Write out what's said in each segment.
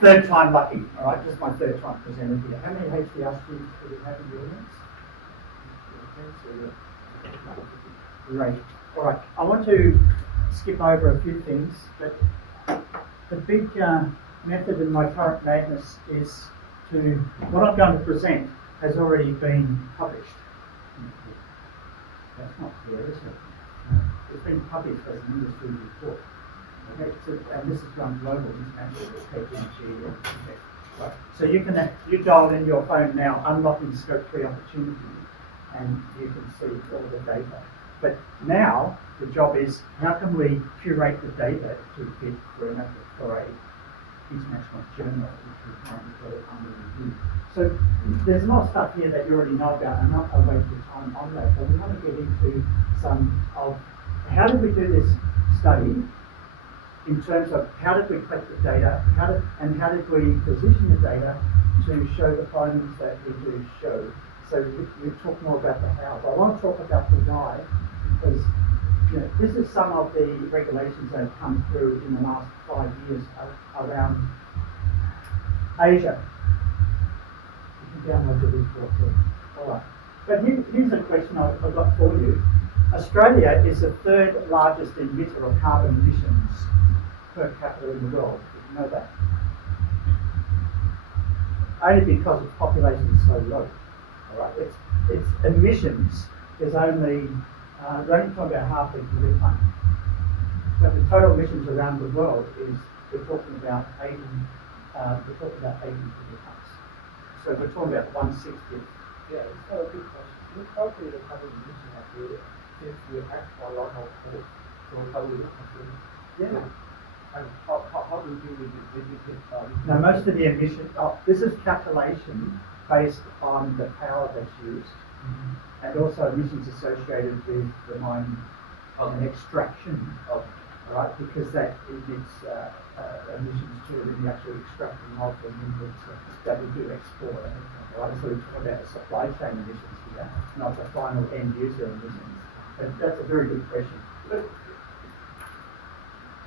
third time lucky, all right? Just my third time presented here. How many HDR students do we have in the audience? Great. All right. I want to skip over a few things, but the big method in my current madness is to, what I'm going to present has already been published. That's not clear, is it? It's been published as an industry report. Okay, so, and this is run global, international, KPMG. Right. So you dial in your phone now, unlocking Scope 3 opportunity, and you can see all the data. But now the job is, how can we curate the data to fit for an international journal, which we currently got it under review. So there's a lot of stuff here that you already know about, and I'll waste your time on that. But we want to get into some of how did we do this study in terms of how did we collect the data, how did we position the data to show the findings that we do show. So we talk more about the how, but I want to talk about the why, because this is some of the regulations that have come through in the last 5 years around Asia. You can download the report there. All right. But here's a question I've got for you. Australia is the third largest emitter of carbon emissions per capita in the world. Did you know that? Only because its population is so low. All right. Its emissions is only we're only talking about half a gigaton. But the total emissions around the world is we're talking about 80 gigatons. So we're talking about 1/60. Yeah, it's not a big question. You calculate the carbon emission of the since we have a lot of coal, so how will you calculate? Yeah. And how do you do with Now most of the emissions, this is calculation based on the power that's used, and also emissions associated with the mining and extraction of, right? Because that emits emissions too when you're actually extracting of the minerals that we do export. Right? So we're talking about the supply chain emissions here, not the final end user emissions. But that's a very good question. But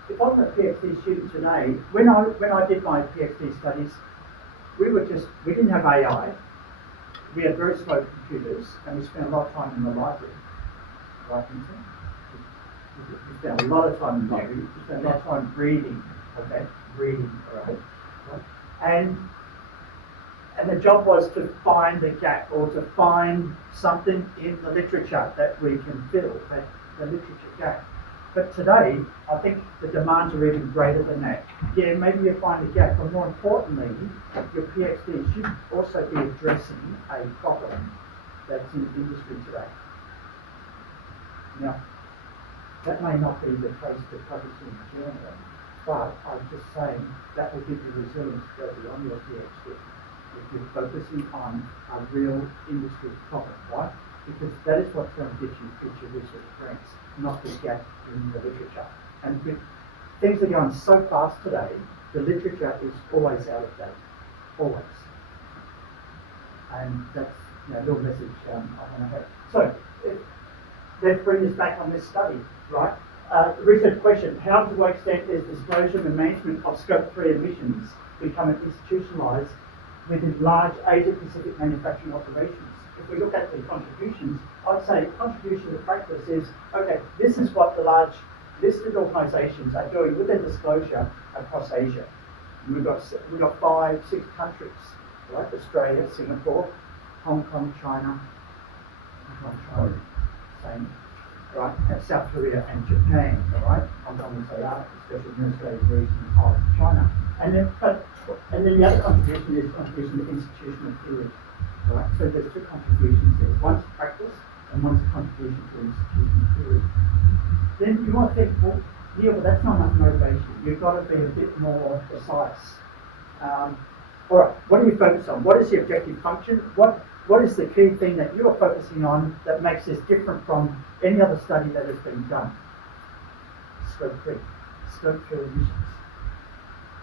if I'm a PhD student today, when I did my PhD studies, we didn't have AI. We had very slow computers, and we spent a lot of time in the library. Right, Vincent? We spent a lot of time in the library. We spent a lot of time reading. Okay, reading. All right. And the job was to find the gap or to find something in the literature that we can fill, the literature gap. But today, I think the demands are even greater than that. Yeah, maybe you find a gap, but more importantly, your PhD should also be addressing a problem that's in the industry today. Now, that may not be the case for publishing in a journal, but I'm just saying that will give you resilience to go beyond your PhD if you're focusing on a real industry problem, right? Because that is what's going to get you future research grants, not the gap in the literature. And things are going so fast today, the literature is always out of date, always. And that's your message I want to have. So let's bring this back on this study, right? Research question: how to what extent is disclosure and management of Scope 3 emissions becoming institutionalised within large Asia-Pacific manufacturing operations? If we look at the contributions, I'd say contribution to practice is, okay, this is what the large listed organisations are doing with their disclosure across Asia. And we've got 5, 6 countries, right? Australia, Singapore, Hong Kong, China, same, right? And South Korea and Japan, all right? Hong Kong is a special administrative region of China. And then the other contribution is contribution to institutional theory. Right? So there's 2 contributions there. One's practice and one's a contribution to institutional theory. Then you might think, well, that's not enough motivation. You've got to be a bit more precise. All right, what do you focus on? What is the objective function? What is the key thing that you are focusing on that makes this different from any other study that has been done? Scope 3 emissions.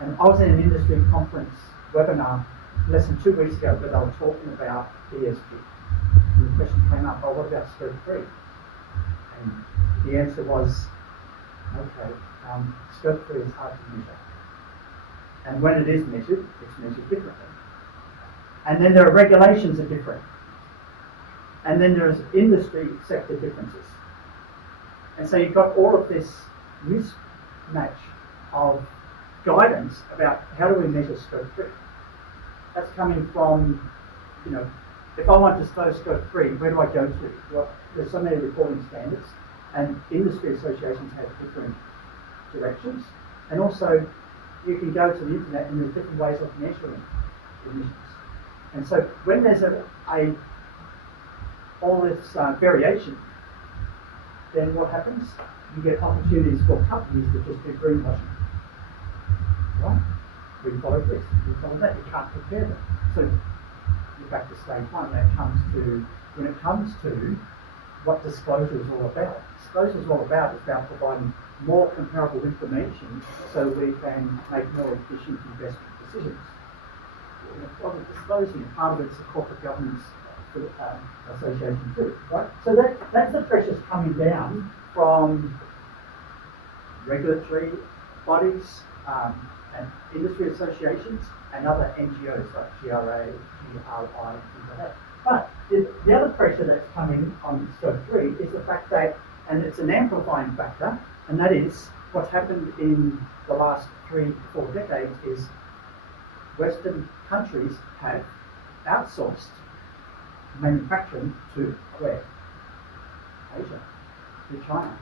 And I was in an industry conference webinar less than 2 weeks ago where they were talking about ESG. And the question came up, what about Scope 3? And the answer was, okay, Scope 3 is hard to measure. And when it is measured, it's measured differently. And then there are regulations that are different. And then there is industry sector differences. And so you've got all of this mismatch of guidance about how do we measure scope 3. That's coming from, you know, if I want to disclose scope 3, where do I go to? Well, there's so many reporting standards, and industry associations have different directions. And also, you can go to the internet and there's different ways of measuring emissions. And so when there's all this variation, then what happens? You get opportunities for companies that just do greenwashing. Right? We follow this, we follow that. You can't compare them. So you're back to stage one. When it comes to what disclosure is all about. Disclosure is all about providing more comparable information so we can make more efficient investment decisions. Well, the disclosing, part of it's a corporate governance association too, right? So that's the pressures coming down from regulatory bodies and industry associations and other NGOs like GRA, GRI, things like that. But the other pressure that's coming on scope 3 is the fact that, and it's an amplifying factor, and that is what's happened in the last 3 to 4 decades is Western countries have outsourced manufacturing to where? Asia, to China.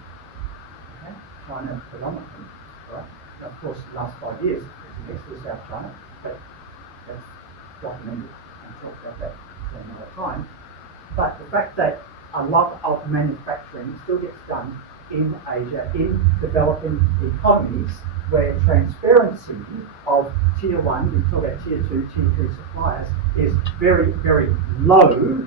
Okay? China predominantly, right? Now, of course, the last 5 years, it's a mix with South China, but that's documented and talked about that for another time. But the fact that a lot of manufacturing still gets done in Asia, in developing economies, where transparency of tier 1, we talk about tier 2, tier 3 suppliers, is very, very low.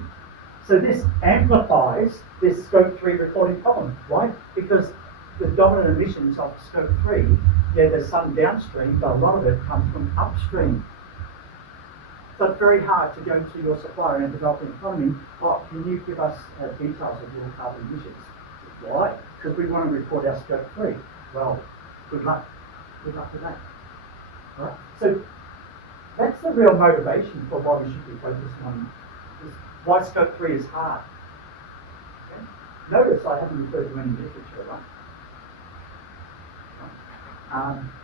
So this amplifies this scope 3 reporting problem, right? Because the dominant emissions of scope 3, yeah, there's some downstream, but a lot of it comes from upstream. So it's very hard to go to your supplier in a developing economy. Oh, can you give us details of your carbon emissions? Why? Because we want to report our scope 3. Well, good luck. Good luck with that. Right? So that's the real motivation for why we should be focusing on this, why scope 3 is hard. Okay? Notice I haven't referred to any literature, right?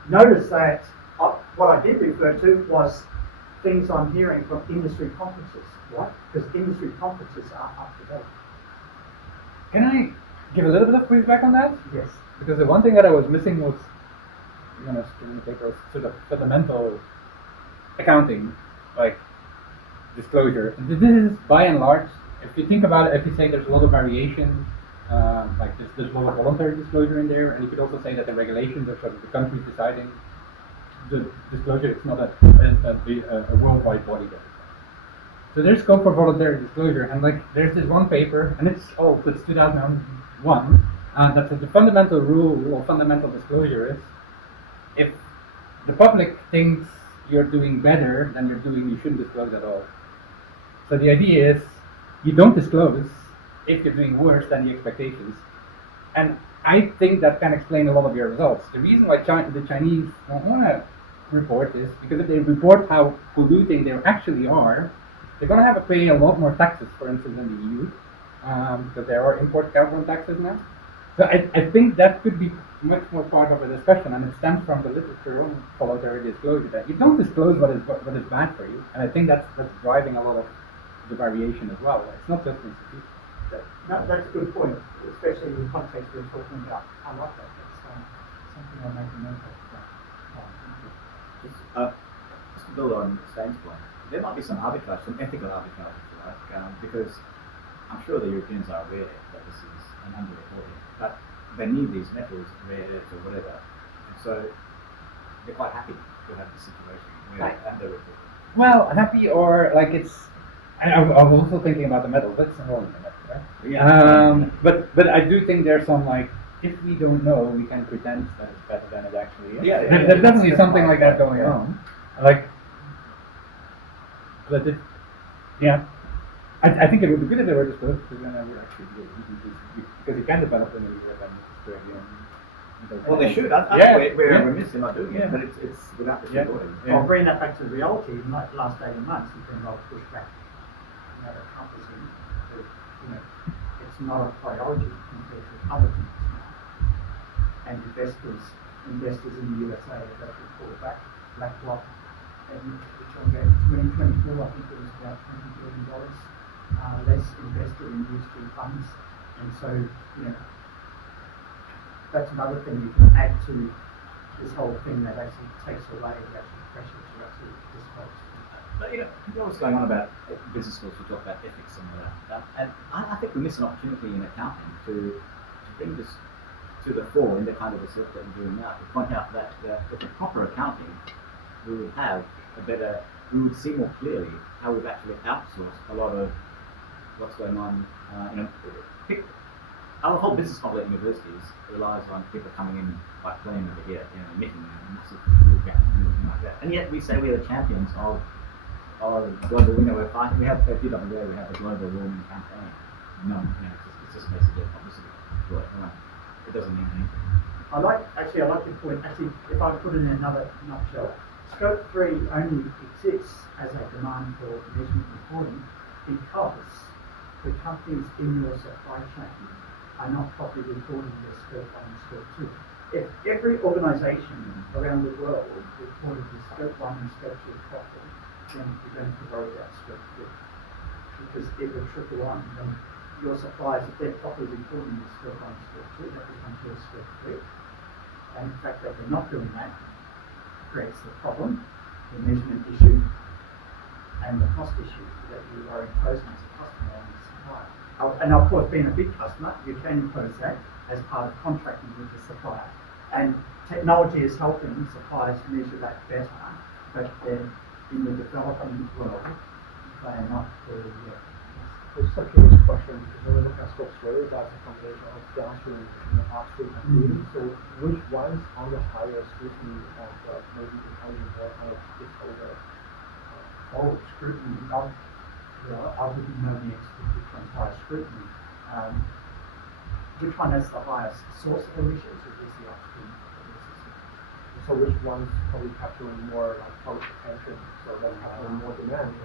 Notice that what I did refer to was things I'm hearing from industry conferences, right? Because industry conferences are up to date. Can I give a little bit of feedback on that? Yes. Because the one thing that I was missing was, in the paper, was sort of fundamental accounting, like disclosure. And this is by and large, if you think about it, if you say there's a lot of variation, like there's a lot of voluntary disclosure in there, and you could also say that the regulations are sort of the countries deciding the disclosure. It's not a worldwide body that. So there's scope for voluntary disclosure, and like there's this one paper, and it's 2001, that says the fundamental rule or fundamental disclosure is if the public thinks you're doing better than you're doing, you shouldn't disclose at all. So the idea is you don't disclose if you're doing worse than the expectations. And I think that can explain a lot of your results. The reason why the Chinese don't want to report this, because if they report how polluting they actually are, they're going to have to pay a lot more taxes, for instance, in the EU, because there are import carbon taxes now. So I think that could be much more part of a discussion, and it stems from the literature on voluntary disclosure, that you don't disclose what is bad for you, and I think that's driving a lot of the variation as well. It's not just institutions. That's a good point, especially in the context we're talking about. I like that. That's something I'll make a note of. Just to build on Stane's point, there might be some arbitrage, some ethical arbitrage, if you like, because I'm sure the Europeans are aware that this is an underreporting, but they need these metals, rare earths or whatever, and so they're quite happy to have this situation where they're underreporting. Well, happy or like it's. I'm also thinking about the metals. That's an element, right? Yeah. But I do think there's some like, if we don't know, we can pretend that it's better than it actually is. Yeah, There's definitely something like that going on. Like, but I think it would be good if they were disclosed, because then I would actually do it, because you can develop in a year and it's very Well, they should. I Yeah, think we're yeah. remiss in not doing it, Yeah. but it's without the Yeah. reporting. Well, bringing that back to reality, in like the last 18 months, there's been a lot of pushback. The companies that, it's not a priority compared to other things now. And investors in the USA have actually pulled back. BlackRock, and we're talking about 2024, I think it was about $20 billion less invested in ESG funds. And so, that's another thing you can add to this whole thing that actually takes away the actual pressure to actually participate. But you know what's going on about business schools. We talk about ethics and all that, and I think we miss an opportunity in accounting to bring this to the fore in the kind of research that we're doing now. To point out that with the proper accounting, we would have we would see more clearly how we've actually outsourced a lot of what's going on. Our whole business model at universities relies on people coming in by plane over here, emitting a massive fuel gap and everything like that. And yet we say we are the champions of global warming. We're fighting. We have at PWA, we have a global warming campaign. No, it's just basically publicity. It doesn't mean anything. I like your point. Actually, if I put it in another nutshell, Scope 3 only exists as a demand for measurement reporting because the companies in your supply chain are not properly reporting their Scope 1 and Scope 2. If every organisation around the world reported the Scope 1 and Scope 2 properly, then you don't have to worry about Scope 3. Because it would trickle on. And your suppliers, if they're properly reporting the Scope 1 and Scope 2, that becomes your Scope 3. And the fact that they're not doing that creates the problem, the measurement issue, and the cost issue that you are imposing as a customer on the supplier. And of course, being a big customer, you can impose that as part of contracting with the supplier. And technology is helping suppliers measure that better, but then in the developing world, they are not really yet. It's a curious question because when we look at Scope 3, that's a combination of downstream and upstream activities. So which ones under higher scrutiny and maybe becoming more kind of stakeholder? Scrutiny. I wouldn't know the answer to which one's higher scrutiny. Which one has the highest source of emissions, or is the upstream? So which ones probably capturing more like public attention, so that's capturing more demand?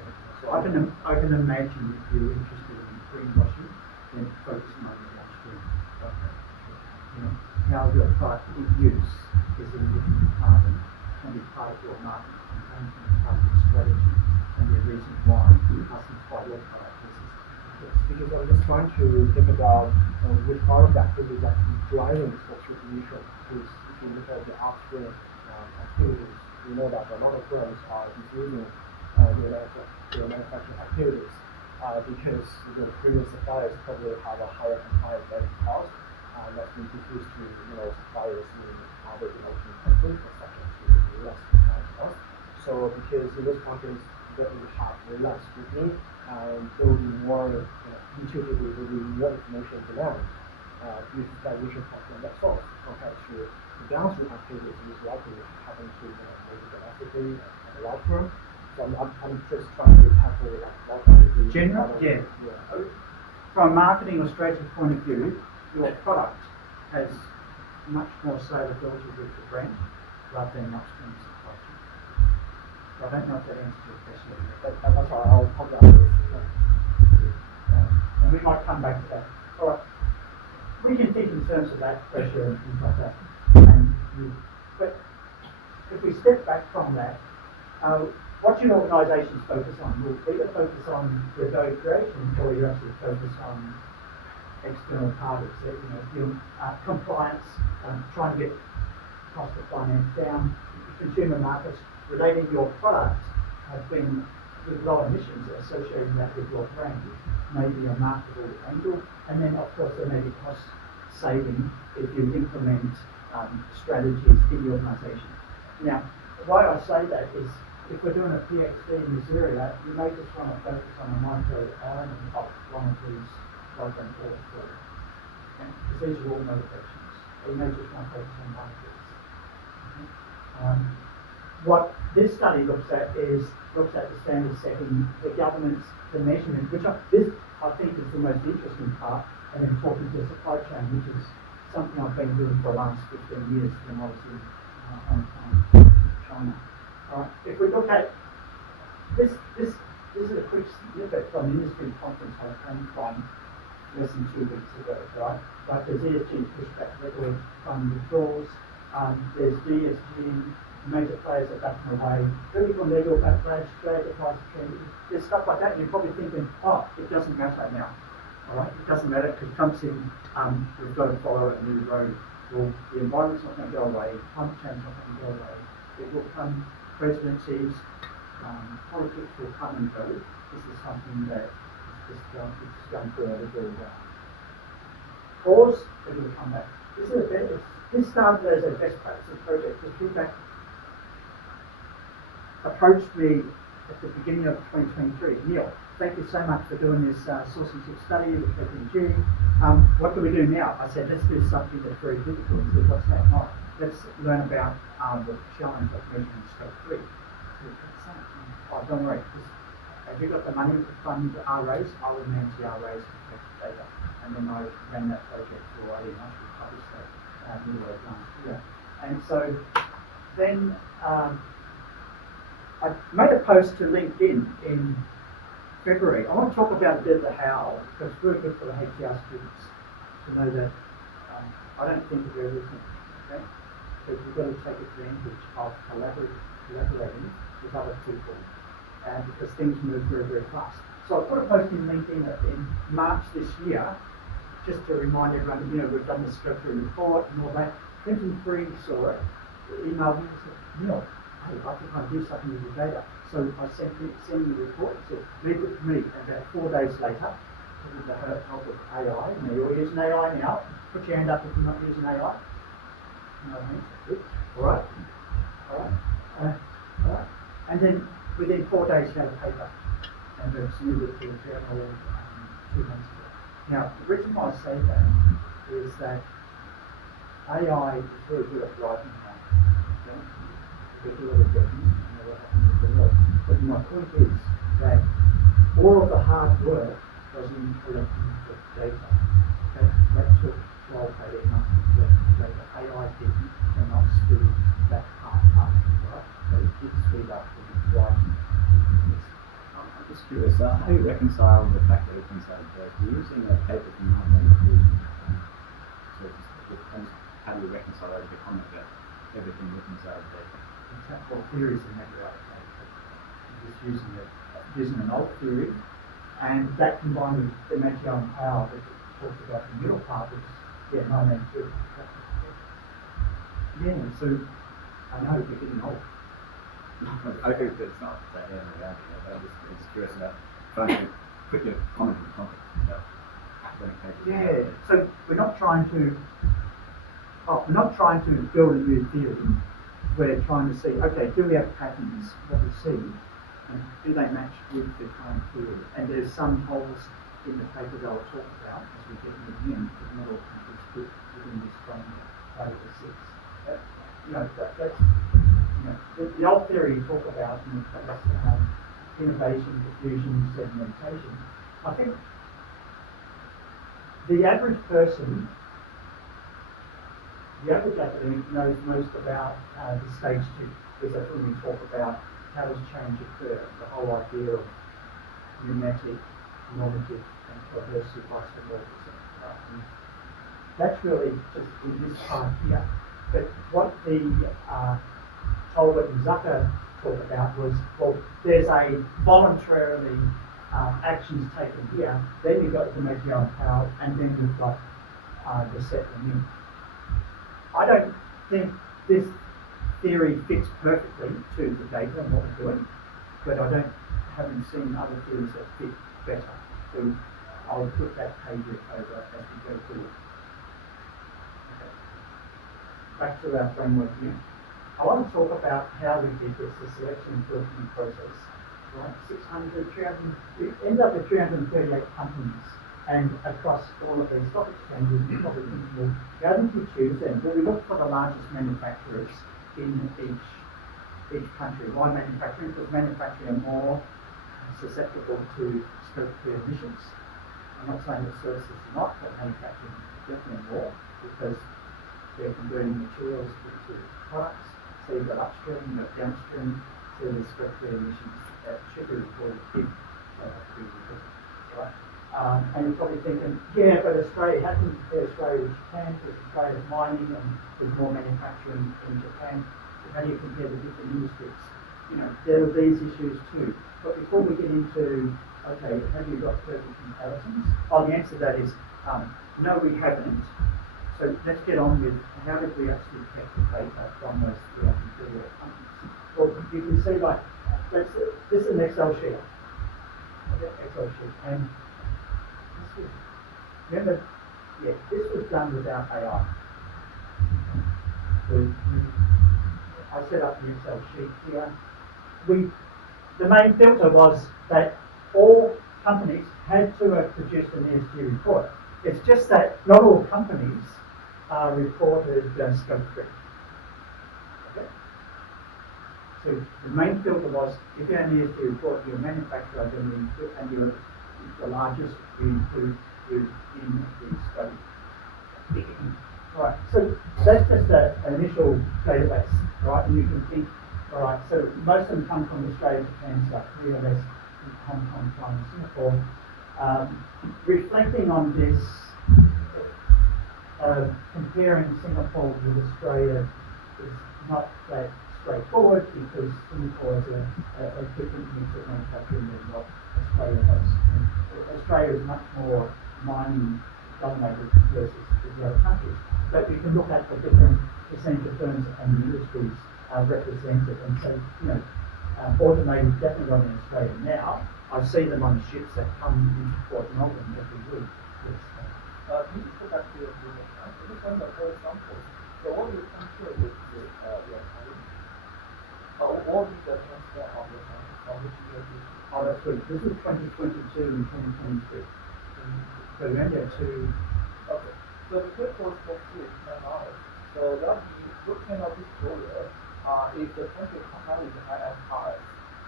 So I can imagine if you're interested in greenwashing, then focusing on the upstream. How your product use is a living carbon can be part of your marketing campaign, can be part of your strategy, and the reason why customers buy your product is because I'm just trying to think about which part of the activity is actually driving Scope 3 emission. Because if you look at the upstream activities, we know that a lot of firms are increasing their manufacturing activities because the previous suppliers probably have a higher compliance and cost. That's been diffused to suppliers in other developing countries, such as the US compliance cost. So because in those countries they will have less scrutiny and there will be more intuitively there will be more information demand if that region comes from that source compared to the downstream activities which likely happen to maybe domestically and a large firm. So I'm just trying to tackle From a marketing or strategy point of view, your product has much more salability with the brand rather than upstream supply chain. So I don't know if that answers your question. That's why I'll pop that with. And we might come back to that. All right. We can think in terms of that pressure and things like that. But if we step back from that, what should organisations focus on? Will either focus on the value creation, or you actually focus on external targets, compliance, trying to get cost of finance down, consumer markets relating your product have been with low emissions, associating that with your brand, maybe a marketable angle, and then of course there may be cost saving if you implement strategies in the organisation. Now, why I say that is if we're doing a PhD in this area, you may just want to focus on a microelement of one of these program or three. Because these are all motivations. You may just want to focus on one of these. What this study looks at the standard setting, the governance, the measurement, this I think is the most interesting part, and then talking to the supply chain, which is something I've been doing for the last 15 years when I was in Hong Kong, China. Alright, if we look at this is a quick snippet from the industry conference I came from less than 2 weeks ago, right? Like there's ESG pushback, record fund withdrawals, there's DSG, major players are backing away, illegal legal backlash, trade price trend, there's stuff like that, and you're probably thinking, oh, it doesn't matter now. Alright, it doesn't matter because Trump's in, we've got to follow a new road. Well, the environment's not going to go away, climate change is not going to go away. It will come, presidencies, politics will come and go. This is something that is just going through a little pause, it will come back. This started as a best practices project. The feedback approached me at the beginning of 2023. Neil, thank you so much for doing this sources of study with KPMG. What do we do now? I said, let's do something that's very difficult. He said, what's that? Oh, let's learn about the challenge of measuring scope 3. Oh, don't worry. Have you got the money to fund RAs? I will manage the RAs and collect the data. And then I ran that project for a month. We published that middle of last year. And so then I made a post to LinkedIn in February. I want to talk about a bit of the how, because it's really good for the HCR students to know that I don't think of everything, okay? But you've got to take advantage of collaborating with other people, and because things move very, very fast. So I put a post in LinkedIn in March this year, just to remind everyone, we've done the scope 3 report and all that. Clinton Free saw it, emailed me and said, Neil, hey, I think I can do something with your data. So I sent him the report, he said, leave it to me. And about 4 days later, with the help of AI, and you're using AI now, put your hand up if you're not using AI. No hands, good. All right. And then within 4 days, you have a paper, and it's submitted to the journal 2 months ago. Now, the reason why I say that is that AI is very good at writing down. They do it at getting, and what happens with the work. But my point is that all of the hard work goes in collecting the data. Okay? That took 12 to 18 months to collect the data. AI cannot speed that part up, right? But it did speed up the writing. I'm just curious, how do you reconcile the fact that everything's out of date? You're using a paper from 1983. So it depends, how do you reconcile the comment that everything written's out of date? Well, theories are never out of date. Just using an old theory, and that combined with the Machiavellian power that talks about the middle part, which is 1902. Yeah, so I know you're getting old. I hope it's not that end of that. I'm just curious about trying to put your comment in context. Yeah, so we're not trying to build a new theory. We're trying to see, okay, do we have patterns that we see, and do they match with the current theory? And there's some holes in the paper that I'll talk about as we get to the end, because not all countries fit within this framework, Article 6. The old theory you talk about in the class, innovation, diffusion, segmentation. I think the average person, the average academic knows most about the stage 2, because that's when we talk about how does change occur, the whole idea of pneumatic, normative, and coercive isomorphism. Right? That's really just in this part here. But what the Tolbert and Zucker talk about was, well, there's a voluntarily actions taken here, then you've got the Machiavellian power, and then you've got the settling in. I don't think this theory fits perfectly to the data and what we're doing, but haven't seen other theories that fit better. So I'll put that caveat over as we go forward. Okay. Back to our framework here. I want to talk about how we did this, the selection and filtering process. Right, we end up with 338 companies, and across all of these stock exchanges, you probably think, well, how did we choose them? Well, we looked for the largest manufacturers in each country. Why manufacturing? Because manufacturing are more susceptible to scope 3 emissions. I'm not saying that services are not, but manufacturing definitely more. because they're converting materials into products. So you've got upstream, you've got downstream, so there's scope 3 emissions that should be reported if they have to be reported, right? And you're probably thinking, yeah, but Australia, how can you compare Australia with Japan? Because Australia's mining and there's more manufacturing in Japan. So how do you compare the different industries? You know, there are these issues too. But before we get into, okay, have you got perfect comparisons? Oh, the answer to that is, no, we haven't. So let's get on with how did we actually get the data from those 338 companies? Well, you can see like, this is an Excel sheet. Okay, Excel sheet. And this was, remember, yeah, this was done without AI. So I set up an Excel sheet here. The main filter was that all companies had to have produced an ESG report. It's just that not all companies reported scope 3. Okay? So the main filter was if you have an ESG report, your manufacturer and you're the largest, we include you in the study. Right, so that's just an initial database, right? And you can think, all right, so most of them come from Australia, Japan, South Korea, less Hong Kong, China, Singapore. Reflecting on this, comparing Singapore with Australia is not that straightforward because Singapore has a different mix of manufacturing than what Australia has. And Australia is much more mining dominated versus the other countries. But you can look at the different percentage of firms and industries represented and say, you know, automated definitely not in Australia now. I see them on ships that come into Port Melbourne every week. Yes. Can you go back to your previous slide? So this one is for example. So what you compare with your what is the transfer of the from which year to? Oh, that's good. This is 2022 and 2023. So we only have two. Okay. So the first was for free, $10. So that means looking at this order, if the country company with IFRS,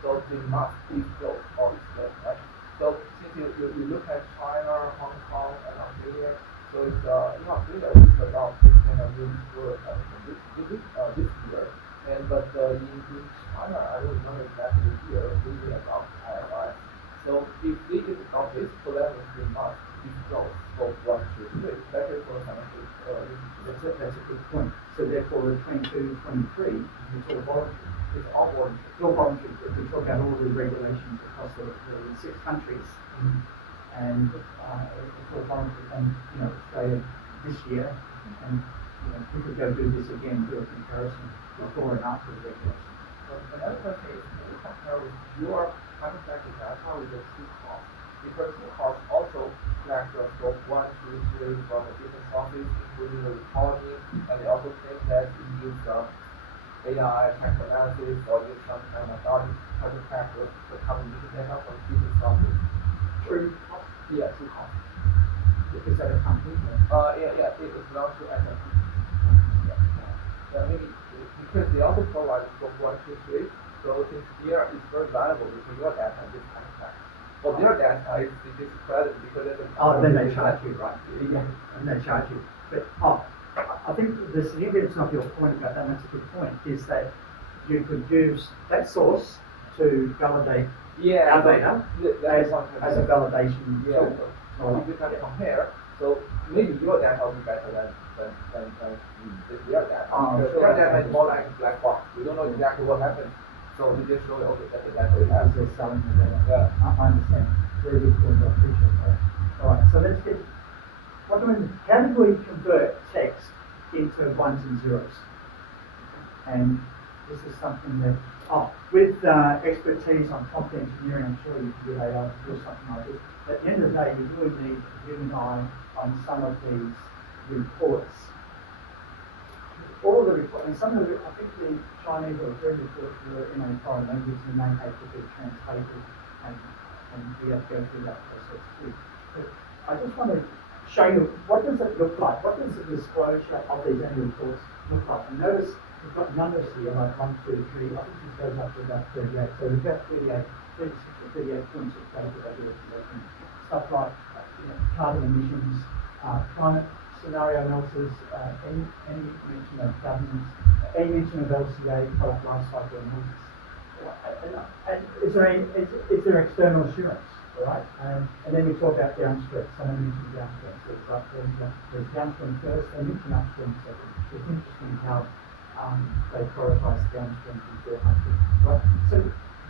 so they must disclose all this data, right? So since you look at China, Hong Kong, and Australia, so it's in Australia it's about 15 million this year, and but in China I don't remember exactly the year, maybe about IFRS. So if they just adopt this, for them they must disclose for 1, 2, 3. That is for financial That's a good point. So therefore, in 22, 23, it's all voluntary. it's all voluntary. It's all voluntary. We talk about all the regulations across the 6 countries, and it's all voluntary. And you know, Australia this year, and you know, we could go do this again, do a comparison before and after the regulations. Another question is, can you compare with your manufacturing data with the two costs? Because two costs also flag the scope 1, 2, 3 from the different sources, including the reporting, and they also claim that you use AI, text analysis, or use some kind of methodology to track the combination data from different sources. True. Yeah, two costs. Is that a company? Yeah, it belongs to SAP. Yeah, maybe because they also provide scope 1, 2, 3. So since here it's very valuable because your data is contract. For their data, it's discredited because it's Oh, then they charge you, right? Yeah, and they charge you. But I think the significance of your point about that, and that's a good point, is that you could use that source to validate our data as a validation Yeah, tool. so if you can compare, so maybe your data will be better than their data. Because their data is more like black box. We don't know exactly what happened. So we just show you, okay, that's the data we have. Because they're selling the data. Yeah. I understand. Very good point. I appreciate that. All right. So let's get. How do we convert text into ones and zeros? And this is something that, with expertise on prompt engineering, I'm sure you can do AI to do something like this. At the end of the day, you really need a human eye on some of these reports. All the reports, and some of the, I think the Chinese or Korean reports were in a foreign language and they had to be translated and we have to go through that process too. But I just want to show you, what does it look like? What does the disclosure of these annual reports look like? And notice we've got numbers here, like 1, 2, 3, I think this goes up to about 38. So we've got 36 or 38 points of data that we're collecting. Stuff like carbon emissions, climate scenario analysis, any mention of governance, any mention of LCA, product lifecycle analysis. And is there external assurance, all right? And then we talk about downstream. Someone mentioned downstream. So there's downstream first, they mention upstream second. It's interesting how they prioritize downstream before upstream, right? So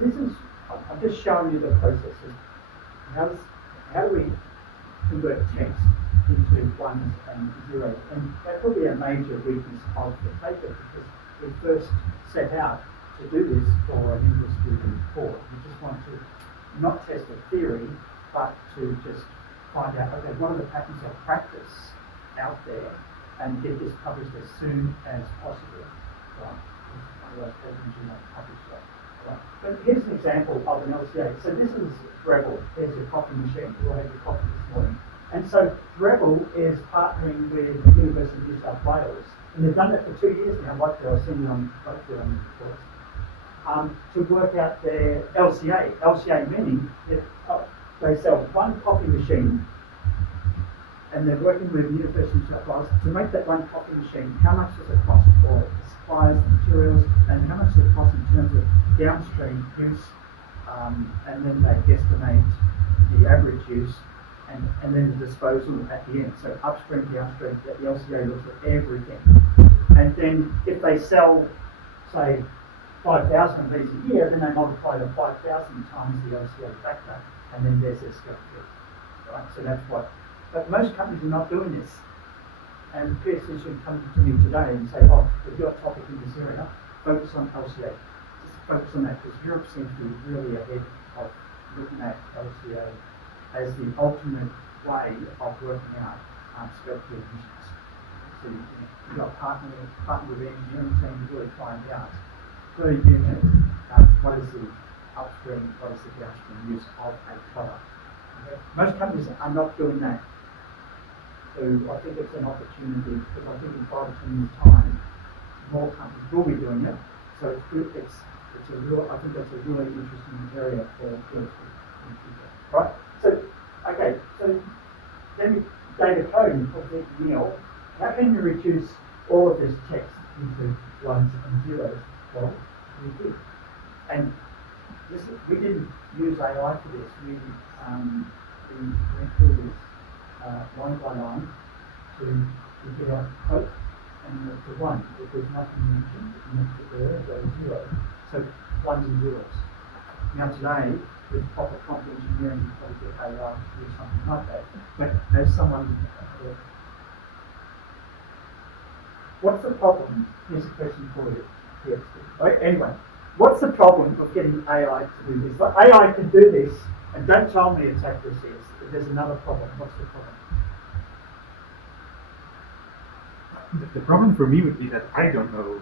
this is, I'm just showing you the process of how do we convert text into ones and zeros? And that will be a major weakness of the paper because we first set out to do this for an industry report. We just want to not test a theory, but to just find out, okay, what are the patterns of practice out there and get this published as soon as possible, right? One of those papers you don't publish that. Right. But here's an example of an LCA. So this is Breville. There's your coffee machine. You all had your coffee this morning. And so Breville is partnering with the University of New South Wales. And they've done that for 2 years now, like I've seen on the course, to work out their LCA. LCA meaning that they sell one coffee machine and they're working with the University of New South Wales to make that one coffee machine. How much does it cost for the supplies, the materials, and how much does it cost in terms of downstream use? And then they guesstimate the average use and then the disposal at the end. So upstream, downstream, the LCA looks at everything. And then if they sell, say, 5,000 of these a year, then they multiply the 5,000 times the LCA factor, and then there's their scope three, right? So that's what. But most companies are not doing this. And Pearson should come to me today and say, oh, if your topic in this area, focus on LCA. Just focus on that because Europe seems to be really ahead of looking at LCA as the ultimate way of working out scope three emissions. So you've got partner with the engineering team to really find out per unit what is the upstream, what is the downstream use of a product. Okay? Most companies are not doing that. So I think it's an opportunity because I think in 5 or 10 years' time, more companies will be doing it. So it's good. It's a real. I think that's a really interesting area for in the future. Right. So okay. So then data coding for Neil. How can you reduce all of this text into ones and zeros? Well, we did. And we didn't use AI for this. We went through this line by line to figure out hope and the one. If there's nothing mentioned, it makes it there, it goes zero. So ones and zeros. Now today, with proper prompt engineering, you probably get AI to do something like that. But as someone what's the problem? Here's a question for you. Yes. Right, anyway, what's the problem of getting AI to do this? Like, AI can do this, and don't tell me its accuracy is. There's another problem. What's the problem? The problem for me would be that I don't know.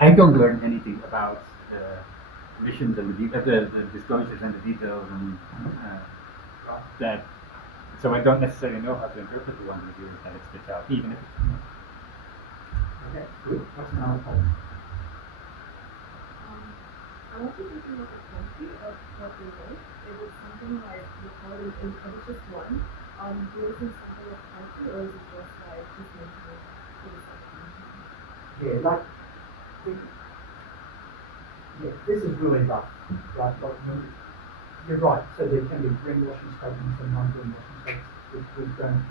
I don't learn anything about the emissions and the disclosures and the details and that. So I don't necessarily know how to interpret the one review that it spits out, even if it's. Okay, good. What's another problem? I want you to think about the country of what they wrote. Is it something like recorded in just one? Do you think something of country, or is it just like just making it for the second? Yeah, like this is really rough. Right? Like, you're right. So there can be greenwashing statements and non-greenwashing statements which we don't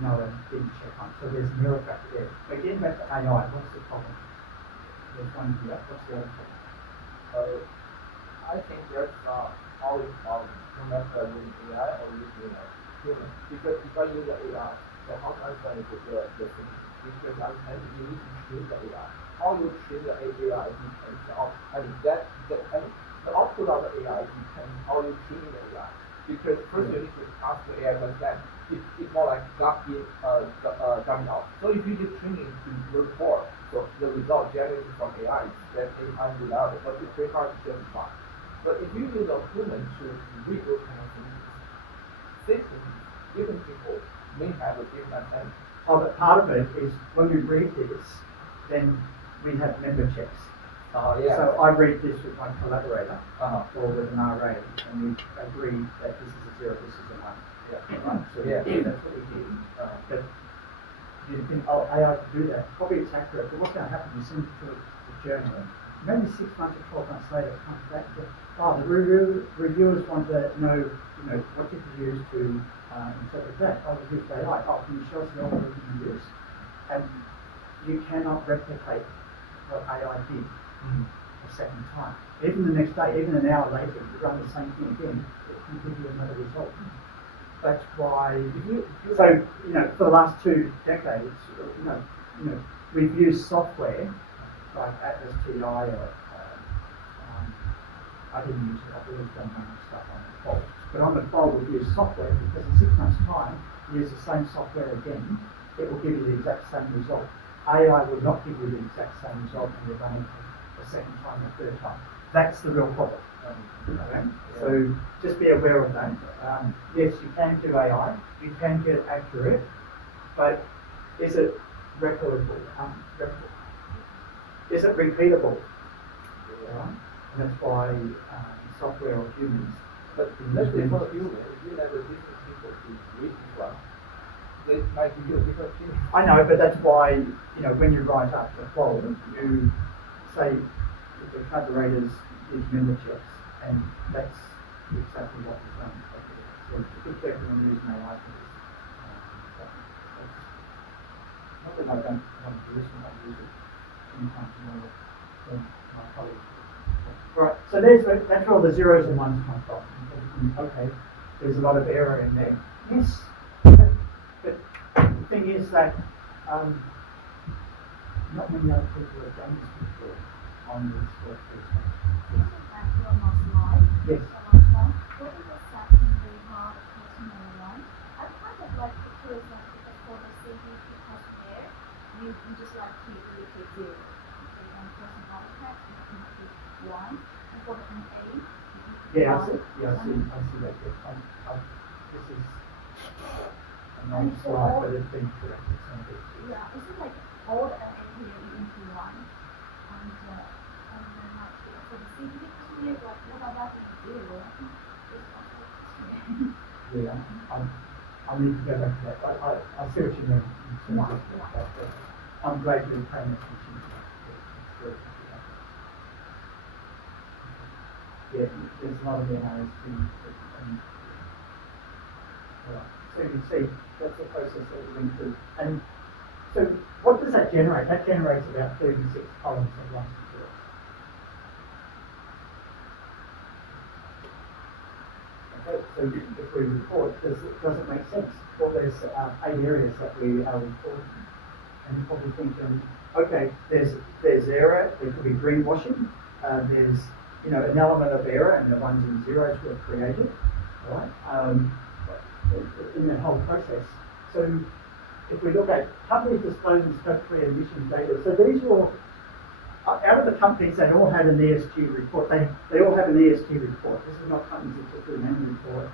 know and didn't check on. So there's an error factor there. But getting back to AI, what's the problem? There's one here. What's the other problem? I think there's always problem, no matter using AI or using human. Because if I use the AI, so how can I find the thing? Because you need to train the AI. How you train the AI depends on, the output of the AI depends how you train the AI. Because first you need to ask the AI to understand. It's more like dumping out. So if you just training to report, so the result generated from AI is then unreliable, but it's very hard to justify. But if you use a human to read those kind of things, systems, different people may have a different understanding. Oh, but part of it is when we read this, then we have member checks. Oh, yeah. So I read this with my collaborator, Uh-huh. or with an RA, and we agree that this is a 0, this is a 1. Yeah. Right? So Yeah. that's what we did. But you think, oh, AI can do that? Probably it's accurate, but what's going to happen? You send it to the journal, maybe 6 months or 12 months later, it comes back to, oh, the reviewers want to know, what did you use to interpret that? Oh, we used AI. Oh, can you show us the algorithm you use? And you cannot replicate what AI did a second time. Even the next day, even an hour later, you run the same thing again, it can give you another result. That's why, for the last 2 decades, we've used software like Atlas TI or I didn't use it, I've always done my own stuff on the cloud. But on the cloud, we've used software because in 6 months' time, you use the same software again, it will give you the exact same result. AI will not give you the exact same result when you're running a second time or third time. That's the real problem. Okay? So just be aware of that. Yes, you can do AI, you can get accurate, but is it replicable? Is it repeatable? Right? And that's why software or humans. But let's say for human, if you let the business people to read this one, they might give you a different opinion. I know, but that's why, when you write up the quote, you say the collaborators use memberships, and that's exactly what we've done. So it's a good careful on using AI for this. Not that I don't want to use it, I use it sometimes more than my colleagues. Right, so that's where all the zeros and ones come from. Okay, there's a lot of error in there. Yes, but the thing is that not many other people have done this before on this workplace. Yes. What is the section we have personal one? I'm kind of like curious because for the CBT questionnaire, you just like to indicate 0. Okay, and personal artifact, you can put 1. And for the NA, Yeah, I see that. Yes. This is a nice slide, but it's been corrected some bits. yeah, is it like all the NA here into 1? And then like for the CBT questionnaire, like what about the 0? I think it's also a questionnaire. Yeah, I need to go back to that. I see what you mean. In terms of that, but I'm glad you're paying attention to that. It's very complicated. Yeah, there's a lot of NAs so you can see that's the process that we went through. And so what does that generate? That generates about 36 columns of one material. Okay, so if we report, does it make sense? Well, there's 8 areas that we are reporting. And you're probably thinking, okay, there's error, there could be greenwashing, there's an element of error and the ones and zeros were created, right? In the whole process. So if we look at companies disclosing Scope 3 emissions data, so these were out of the companies that all had an ESG report. They all have an ESG report. This is not companies that just do an annual report, a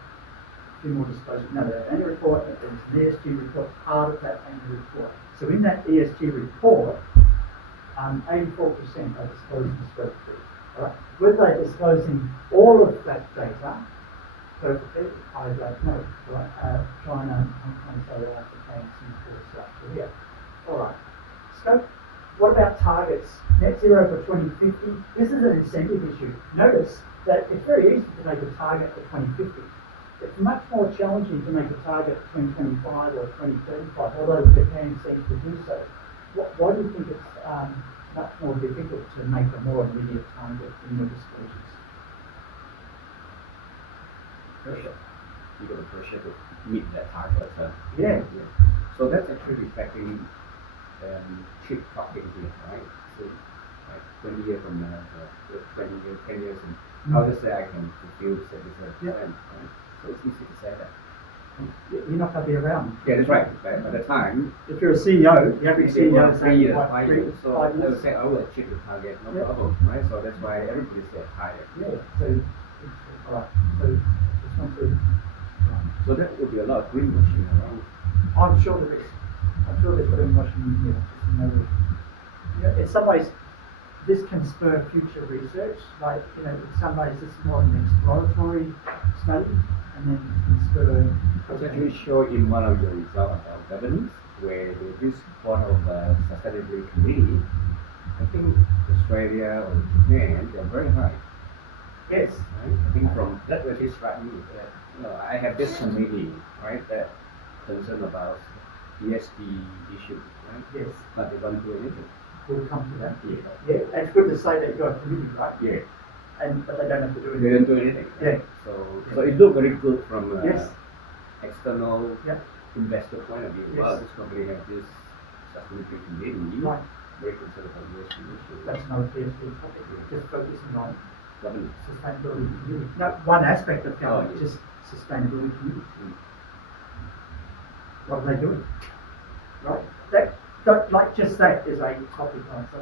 few more disclosures. No, they have an annual report, and there's an ESG report part of that annual report. So in that ESG report, 84% are disclosing Scope 3. All right? Were they disclosing all of that data perfectly? I don't know. Right? China, Hong Kong, South Africa, Singapore, South Korea. All right. Scope. What about targets? Net zero for 2050. This is an incentive issue. Notice that it's very easy to make a target for 2050. It's much more challenging to make a target for 2025 or 2035, although Japan seems to do so. Why do you think it's much more difficult to make a more immediate target in your disclosures? Pressure. You got the pressure to meet that target. Yeah. So that's actually reflecting chip talking here, right? So like 20 years from now, 20 years, 10 years, and how to say I can fulfill 77%, right? So it's easy to say that. You're not going to be around. Yeah, that's right. But by the time, If you're a CEO, the average maybe CEO about is 3 years, like 5 3 years, so I 5 would years. say I will achieve the target, no Yeah. problem, right? So that's why everybody said target. Yeah. So, all right. So, just want to. Right. So that would be a lot of greenwashing around. I'm sure there is. I'm sure there's greenwashing in here. In some ways, this can spur future research. Like, you know, in some ways this is more an exploratory study, and then it can spur. It's actually shown in one of your results about governance, where this part of the sustainability committee, I think Australia or Japan, they're very high. Yes. Right? I think from that really struck me that I have this committee, right, that concerned about ESG issues, right? Yes. But they don't do anything. We'll come to that. Yeah. Yeah, and it's good to say that you've got a committee, right? Yeah. But they don't have to do They anything. don't do anything. Yeah. So it looked very good from Yes. external Yeah. investor point of view. Yes. Wow, this company has this sustainability committee, Right. very concerned about ESG issues. That's not a PhD topic, just focusing on Governance. sustainability community. No, one aspect of government, Oh, yes. just sustainability community. Mm. What are they doing? Right? That, like just that is a topic on its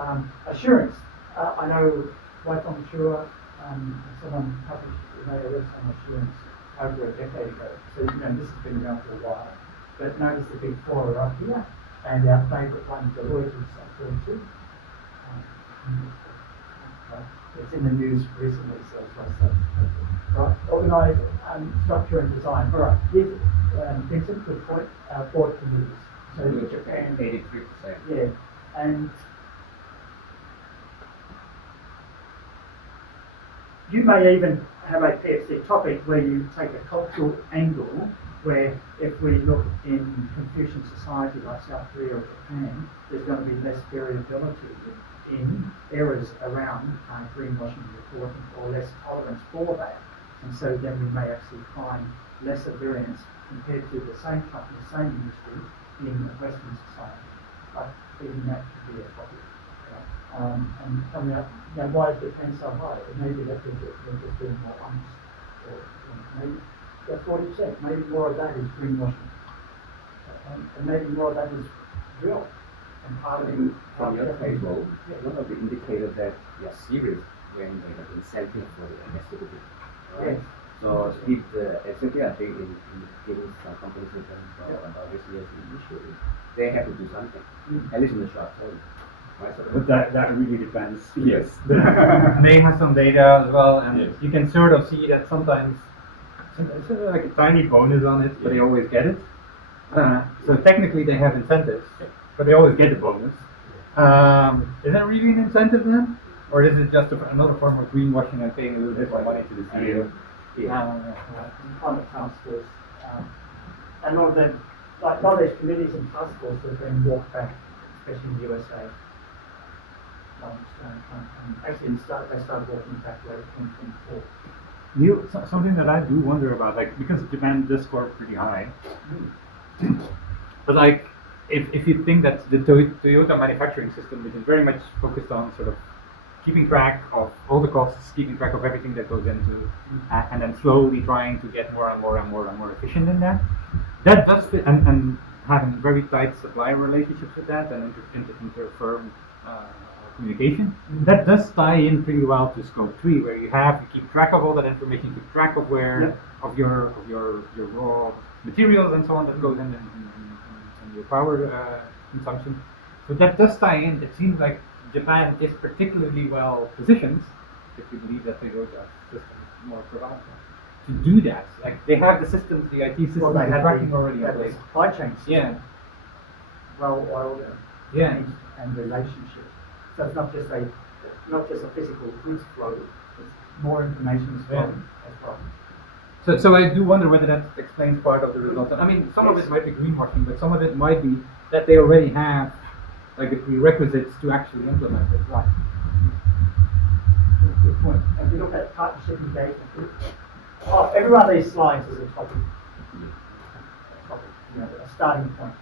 own. Assurance. I know Wycombe Assure, someone published an AOS on assurance over a decade ago. So, you know, this has been around for a while. But notice the big four are up here, and our favourite one, Deloitte, is up there too. It's in the news recently, so it's like that. Right, organised structure and design. All right, here's Vincent, good point. Board committees. So Japan, 83%. yeah, and you may even have a PhD topic where you take a cultural angle, where if we look in Confucian society like South Korea or Japan, there's going to be less variability in errors around greenwashing reporting, or less tolerance for that. And so then we may actually find lesser variance compared to the same company, same industry in Western society. But even that could be a topic. And coming up, you know, why is Japan so high? It may be that they're just doing more honest, or maybe 40%. Maybe more of that is greenwashing, and maybe more of that is real. And part of it, From your table, one of the indicators that you're serious when they have incentive for the activity. Right? Yes. So if the activity are big in giving some companies in terms of about this ESG issue, they have to do something, at least in the short term. Right? So But that really depends. Yes. They have some data as well, and Yes. you can sort of see that sometimes it's like a tiny bonus on it, but they always get it. So technically they have incentives, but they always get the bonus. Is that really an incentive then? Or is it just another form of greenwashing and paying a little bit more money to the CEO? Climate task force. A lot of them, like a lot of these committees and task forces have been walked back, especially in the USA. Actually, they started walking back late 2024. Neil, something that I do wonder about, like, because Japan does score pretty high, but like, if you think that the Toyota manufacturing system, which is very much focused on sort of keeping track of all the costs, keeping track of everything that goes into, and then slowly trying to get more and more efficient in that, that does fit, and having very tight supply relationships with that, and inter-firm communication, that does tie in pretty well to scope 3, where you keep track of all that information, keep track of where of your raw materials and so on that goes in your power consumption. So that does tie in. It seems like Japan is particularly well positioned, if you believe that Toyota system is more prevalent, to do that. Like they have the systems, the IT systems, Well, they the have tracking the, already in have the place. supply chain system, Yeah, well oiled yeah. and relationships. So it's not just a physical goods flow, it's more information is flowing as well. So I do wonder whether that explains part of the result. I mean, some of it might be greenwashing, but some of it might be that they already have like the prerequisites to actually implement it. Right. Good point. And if you look at partnership engagement, every one of these slides is a topic. You know, a starting point.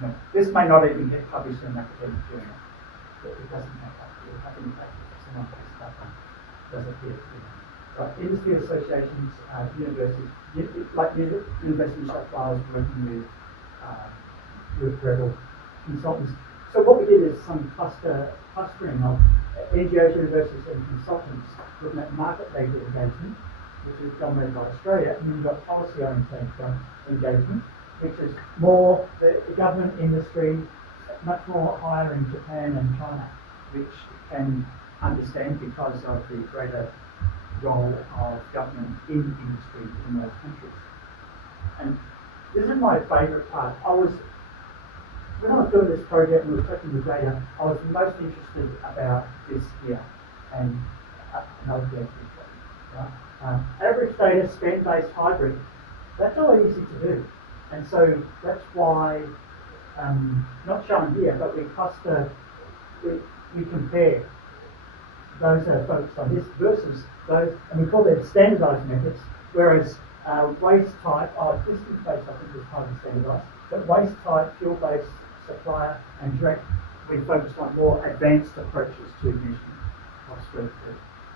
You know, this may not even get published in an academic journal, but it doesn't matter. It will happen in practice. Someone picks it up and does it here. Right. Industry associations, universities, like University of New South Wales working with Rebel consultants. So what we did is some clustering of NGOs, universities and consultants looking at market data engagement, which is dominated by Australia, and then you've got policy oriented engagement, which is more the government industry, much more higher in Japan and China. which can understand because of the greater role of government in industry in those countries. And this is my favourite part. When I was doing this project and we were collecting the data, I was most interested about this here and another data. Right? Average data spend-based hybrid. That's all easy to do. And so that's why, not shown here, but we compare those that are focused on this versus those, and we call them standardized methods, whereas waste type, distance-based I think is highly standardized, but waste type, fuel-based, supplier, and direct, we focused on more advanced approaches to measurement of square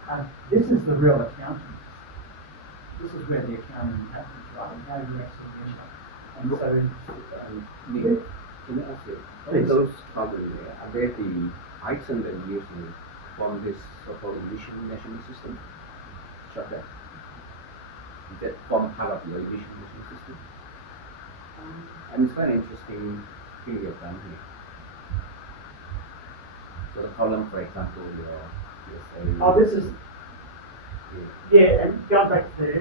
foot. This is the real accounting. This is where the accounting happens, right? How you actually measure. And so, Nick, can I ask you, Please. those columns there, are they the items that you use to form this so-called emission measurement system? Shut that. Is that form part of your emission measurement system? And it's quite an interesting thing you've done here. So the column, for example, your this is, yeah, and going back to the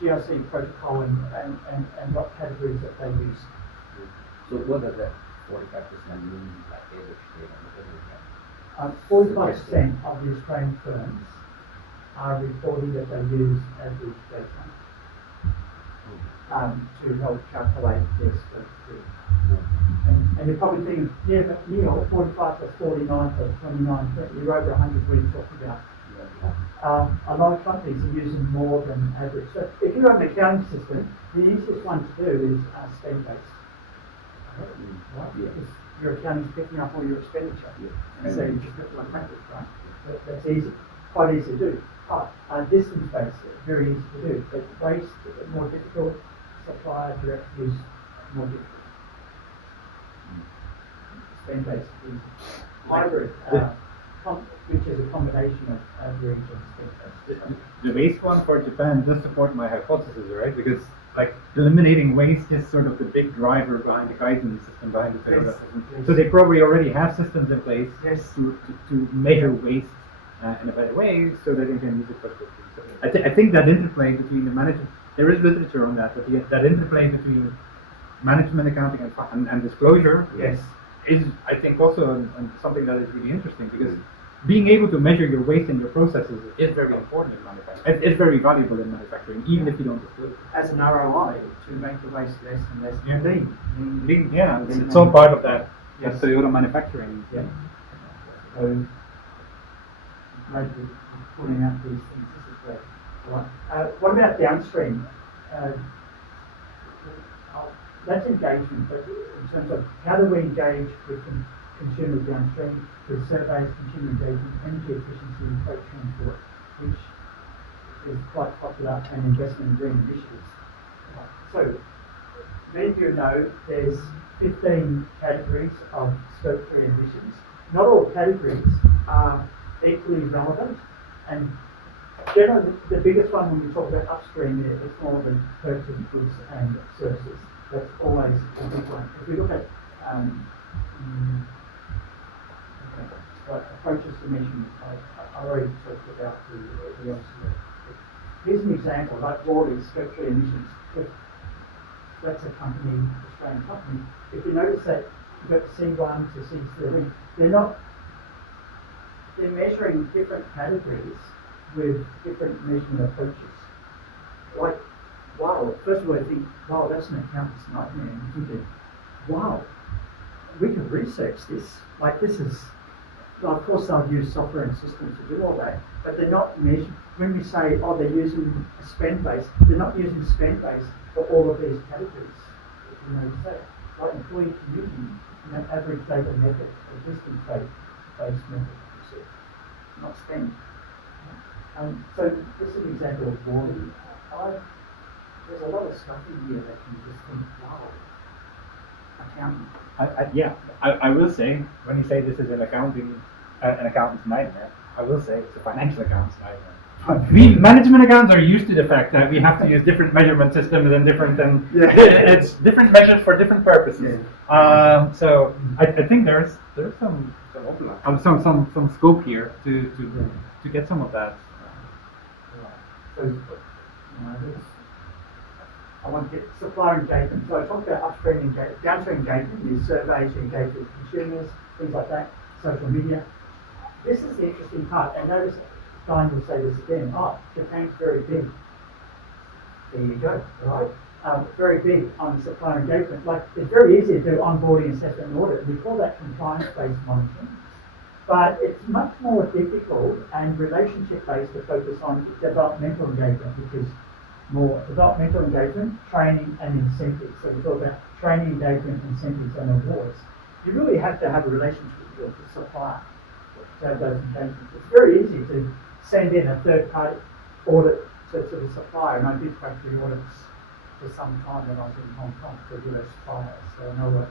GRC protocol and what categories that they use. So what does that 45% mean, like average data? What does it mean? 45% of the Australian firms are reporting that they use average data to help calculate their scope 3. And you're probably thinking, yeah, but Neil, 45 plus 49 plus 29, you're over 100 we talked about. A lot of companies are using more than average. So if you have an accounting system, the easiest one to do is spend-based. Right? Yeah. Because your accounting is picking up all your expenditure. Yeah. And so you just have to practice, right? That's easy, quite easy to do. Distance-based, very easy to do. But waste, more difficult. Supplier direct use, more difficult. Spend-based, easy. Hybrid, which is a combination of average and spend-based. The waste one for Japan does support my hypothesis, right? Because like eliminating waste is sort of the big driver behind the Kaizen system, behind the Toyota Yes, system. yes. So they probably already have systems in place Yes. to measure waste in a better way so that they can use it for so I think that interplay between the management, there is literature on that, but that interplay between management, accounting, and disclosure Yes. is, I think, also something that is really interesting because being able to measure your waste in your processes is very important in manufacturing. It's very valuable in manufacturing, even if you don't disclose it. As an ROI, to make the waste less and less Yeah. lean. Yeah, it's all part of that. Yes. Toyota manufacturing. Yeah. So, great for pulling out these things. This is great. Right. What about downstream? That's engagement, but in terms of how do we engage with consumers downstream, with surveys, consumer engagement, energy efficiency, and freight transport, which is quite popular, and investment in green initiatives. So, many of you know there's 15 categories of scope 3 emissions. Not all categories are equally relevant, and generally the biggest one when we talk about upstream is more than purchased goods and services. That's always a big one. If we look at approaches to measurement, I already talked about the obsolete. Here's an example, like Worley's scope 3 emissions. That's a company, Australian company. If you notice that you've got C1 to C3, they're measuring different categories with different measurement approaches. Like, wow, first of all I think, wow, that's an accountant's nightmare. And you think, wow, we can research this. Like this is, well, of course they'll use software and systems to do all that, but they're not measuring. When we say, oh, they're using a spend base, they're not using spend base for all of these categories. You know, so like employee commuting, average data method, or distance based method, not spend. So this is an example of Worley. There's a lot of stuff in here that you just think, wow, accounting. I will say, when you say this is an accountant's nightmare, I will say it's a financial accountant's nightmare. Management accounts are used to the fact that we have to use different measurement systems and it's different measures for different purposes. So I think there's some some scope here to get some of that. So, this, I want to get supplier engagement. So I talked about upstream engagement, downstream engagement is surveys to engage with consumers, things like that, social media. This is the interesting part, and notice Stein will say this again. Oh, Japan's very big. There you go, right? Very big on supplier engagement. Like, it's very easy to do onboarding, assessment, and audit. We call that compliance-based monitoring. But it's much more difficult and relationship-based to focus on developmental engagement, which is more developmental engagement, training, and incentives. So we talk about training, engagement, incentives, and awards. You really have to have a relationship with the supplier to have those engagements. It's very easy to send in a third-party audit to the supplier, and I did factory audits for some time when I was in Hong Kong for US suppliers. So I know what,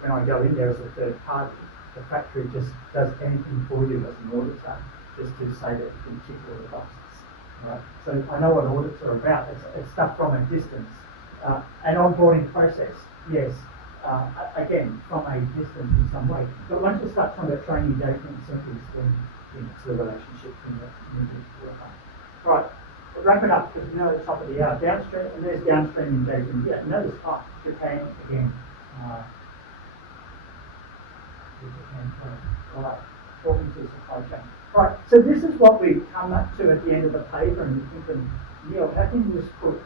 when I go in there as a third party, the factory just does anything for you as an auditor, just to say that you can tick all the boxes. Right? So I know what audits are about. It's stuff from a distance. An onboarding process, yes, again, from a distance in some way. But once you start talking about training, data, incentives, then it's the relationship in the work on. Right, we'll wrap it up because we know at the top of the hour. Downstream, and there's downstream engagement. Yeah, notice Japan again. Right, talking to supply chain. Right, so this is what we come up to at the end of the paper, and you're thinking, Neil, how can you just put,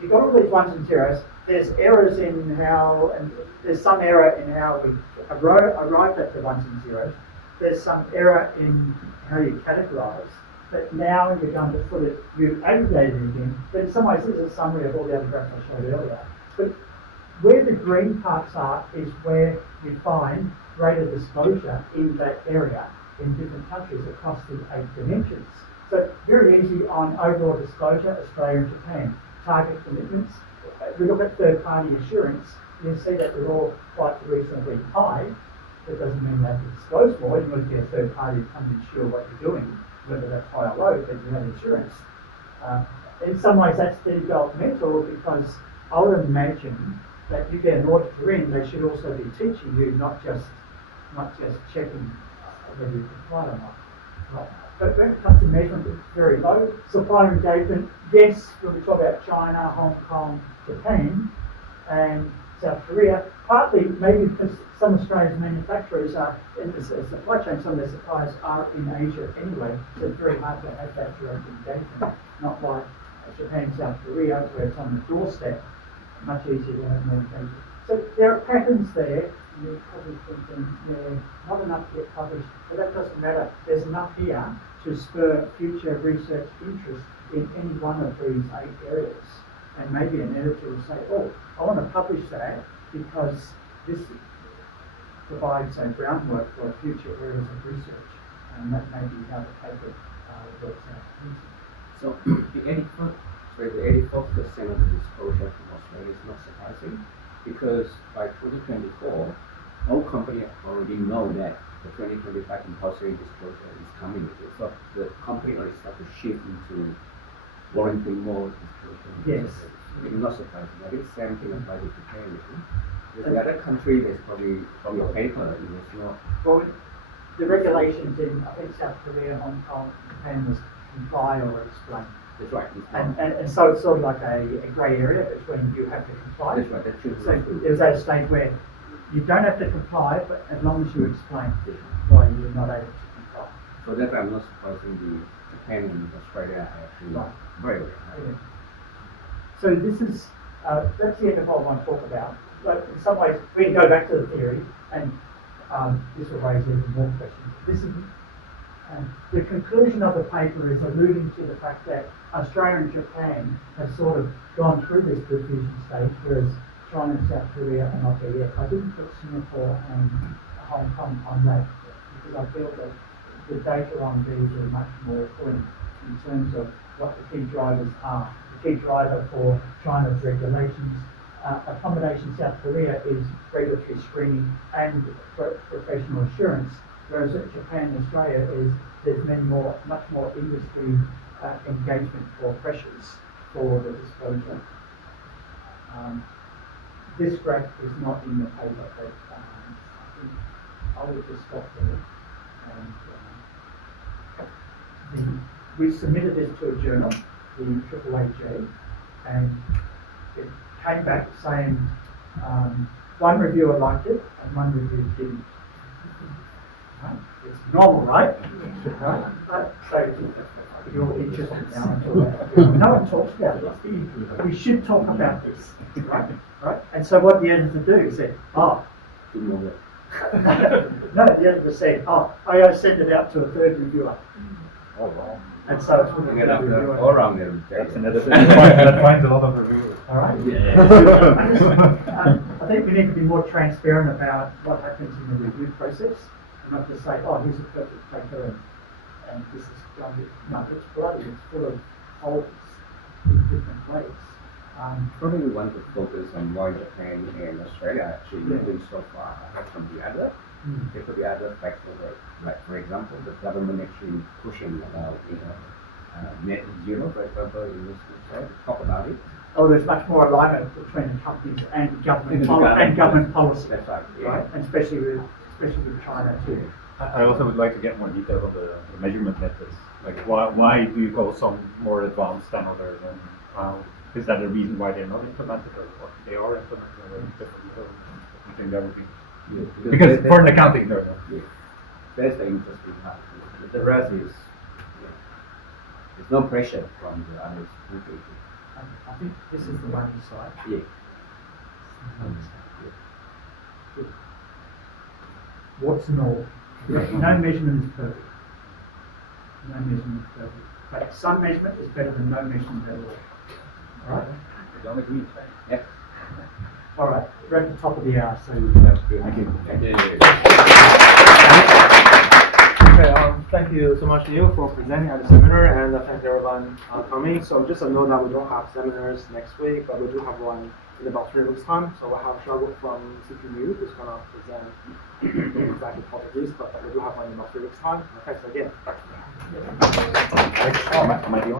you've got all these ones and zeros, there's errors in how, and there's some error in how we arrived at the ones and zeros, there's some error in how you categorize, but now you're going to put it, you aggregate it again, but in some ways this is a summary of all the other graphs I showed earlier. But where the green parts are is where you find greater disclosure in that area in different countries across the 8 dimensions. So very easy on overall disclosure, Australia and Japan. Target commitments, if we look at third-party assurance, you'll see that they're all quite reasonably high. That doesn't mean they have to disclose more. You must be a third party to come and ensure what you're doing, whether that's high or low, but you have insurance. In some ways that's developmental because I would imagine that you get an auditor in, they should also be teaching you, not just checking whether you comply or not. Right? But when it comes to measurement, it's very low. Supplier engagement, yes, when we talk about China, Hong Kong, Japan, and South Korea, partly maybe because some Australian manufacturers are in the supply chain, some of their suppliers are in Asia anyway, so it's very hard to have that direct engagement. Not like Japan, South Korea, where it's on the doorstep, much easier to have more engagement. So there are patterns there. You're probably thinking, not enough to get published, but that doesn't matter. There's enough here to spur future research interest in any one of these 8 areas. And maybe an editor will say, oh, I want to publish that because this provides a groundwork for future areas of research. And that may be how the paper works out. So the 84% of the disclosure from Australia is not surprising because by 2024, all companies already know that the 2025 compulsory disclosure is coming. So the company already start to shift into warranting more disclosure. Yes. It's not surprising. I think same thing applies to Japan. The other country, there's probably from your paper, it was not. Well, the regulations in, I think, South Korea, Hong Kong, Japan was comply or explain. That's right. And so it's sort of like a grey area between you have to comply. That's right. That's true. So there's that stage where you don't have to comply, but as long as you explain why you're not able to comply. So that's why I'm not surprising the Japan and Australia are actually very high. Yeah. So this is, that's the end of what I want to talk about. But in some ways, we can go back to the theory, and this will raise even more questions. This is, the conclusion of the paper is alluding to the fact that Australia and Japan have sort of gone through this diffusion stage, whereas China and South Korea are not there yet. I didn't put Singapore and Hong Kong on that because I feel that the data on these are much more fluent in terms of what the key drivers are. The key driver for China's regulations, accommodation South Korea is regulatory screening and professional assurance, whereas at Japan and Australia there's much more industry engagement or pressures for the disclosure. This graph is not in the paper, but I would just stop there. And we submitted this to a journal, the AAAJ, and it came back saying one reviewer liked it and one reviewer didn't. Right? It's normal, right? Right? So you're interested now until that. No one talks about it. We should talk about this, right? Right? And so what the editor do is say, oh, to move it. no, the editor said, oh, I gotta send it out to a third reviewer. Oh wow. And so it's with You a get third after reviewer. all around there. That's another that finds a lot of reviewers. All right. Yeah. I think we need to be more transparent about what happens in the review process, and not just say, oh, here's a perfect paper and this is going to be, no, it's bloody, it's full of holes in different ways. Probably we want to focus on why Japan and Australia actually moving so far ahead from the other. There could be other factors, like for example, the government actually pushing about net zero, for example, in this side. Talk about it. Oh, there's much more alignment between the companies and government, And government policy, That's right. Yeah. right? And especially with China too. I also would like to get more detail on the measurement methods. Like why do you call some more advanced than others, and is that a reason why they're not implemented, or what they are implemented, or different? I think that would be Yeah, because for an accounting, no. Yeah. That's the interesting part. The rest is, there's no pressure from the others. I think this is the lucky side. Yeah. What's an all? No measurement is perfect. No measurement is perfect. But some measurement is better than no measurement at all. All right? I don't agree. Yep. All right, we're at the top of the hour, so That's good. Thank you. Thank you so much to you for presenting at the seminar, and thank everyone coming. So just a note that we don't have seminars next week, but we do have one in about 3 weeks' time. So we'll have Sherwood from CPU who's going to present in exactly Portuguese, but we do have one in about 3 weeks' time. Thanks again. Am I the only